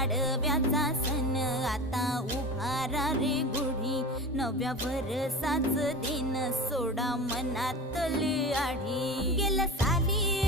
पाडव्याचा सण आता उभारा रे गुढी, नव्या वर्षाच दिन सोडा मनातली आढी। गेल्या साली